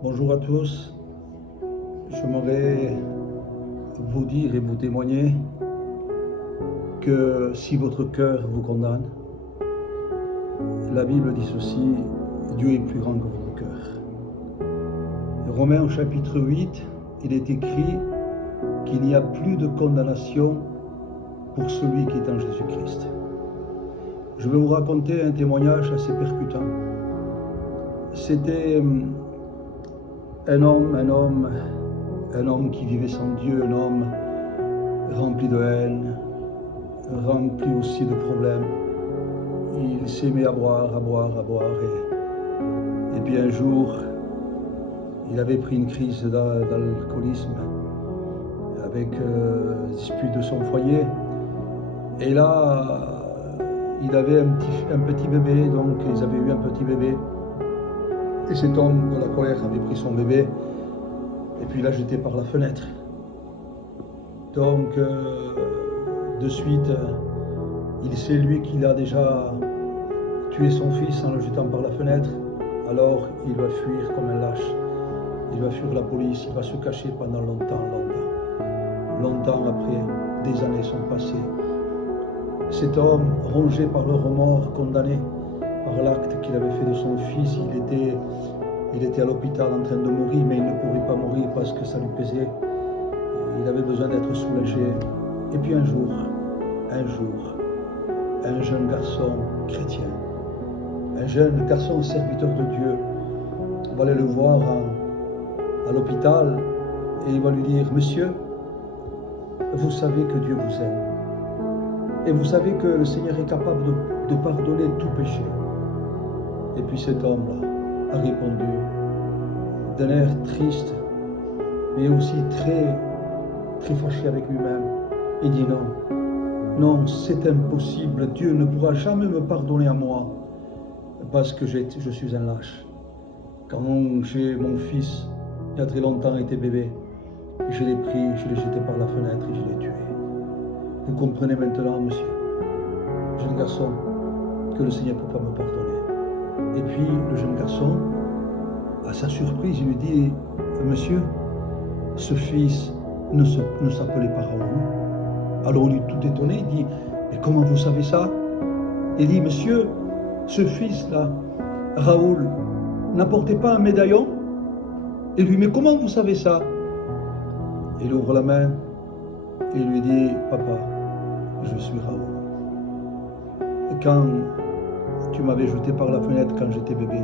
Bonjour à tous, j'aimerais vous dire et vous témoigner que si votre cœur vous condamne, la Bible dit ceci, Dieu est plus grand que votre cœur. Romains au chapitre 8, il est écrit qu'il n'y a plus de condamnation pour celui qui est en Jésus-Christ. Je vais vous raconter un témoignage assez percutant. C'était un homme qui vivait sans Dieu, un homme rempli de haine, rempli aussi de problèmes. Il s'aimait à boire. Et puis un jour, il avait pris une crise d'alcoolisme avec dispute de son foyer. Et là, il avait un petit bébé, donc ils avaient eu un petit bébé. Et cet homme de la colère avait pris son bébé et puis l'a jeté par la fenêtre. Donc, de suite, il sait lui qu'il a déjà tué son fils en le jetant par la fenêtre. Alors, il va fuir comme un lâche. Il va fuir la police, il va se cacher pendant longtemps. Longtemps après, des années sont passées. Cet homme, rongé par le remords, condamné par l'acte qu'il avait fait de son fils, il était à l'hôpital en train de mourir, mais il ne pouvait pas mourir parce que ça lui pesait. Il avait besoin d'être soulagé. Et puis un jour, un jeune garçon chrétien, un jeune garçon serviteur de Dieu, va aller le voir à l'hôpital et il va lui dire, monsieur, vous savez que Dieu vous aime. Et vous savez que le Seigneur est capable de pardonner tout péché. Et puis cet homme-là a répondu d'un air triste, mais aussi très fâché avec lui-même. Il dit non, c'est impossible. Dieu ne pourra jamais me pardonner à moi parce que je suis un lâche. Quand mon fils, il y a très longtemps, était bébé, je l'ai pris, je l'ai jeté par la fenêtre et je l'ai tué. Vous comprenez maintenant, monsieur, jeune garçon, que le Seigneur ne peut pas me pardonner. Et puis, le jeune garçon, à sa surprise, il lui dit, monsieur, ce fils ne s'appelait pas Raoul. Alors on lui tout étonné, il dit, mais comment vous savez ça? Il dit, monsieur, ce fils-là, Raoul, n'apportait pas un médaillon? Et lui, mais comment vous savez ça? Il ouvre la main et lui dit, papa, je suis Raoul. Et quand tu m'avais jeté par la fenêtre quand j'étais bébé,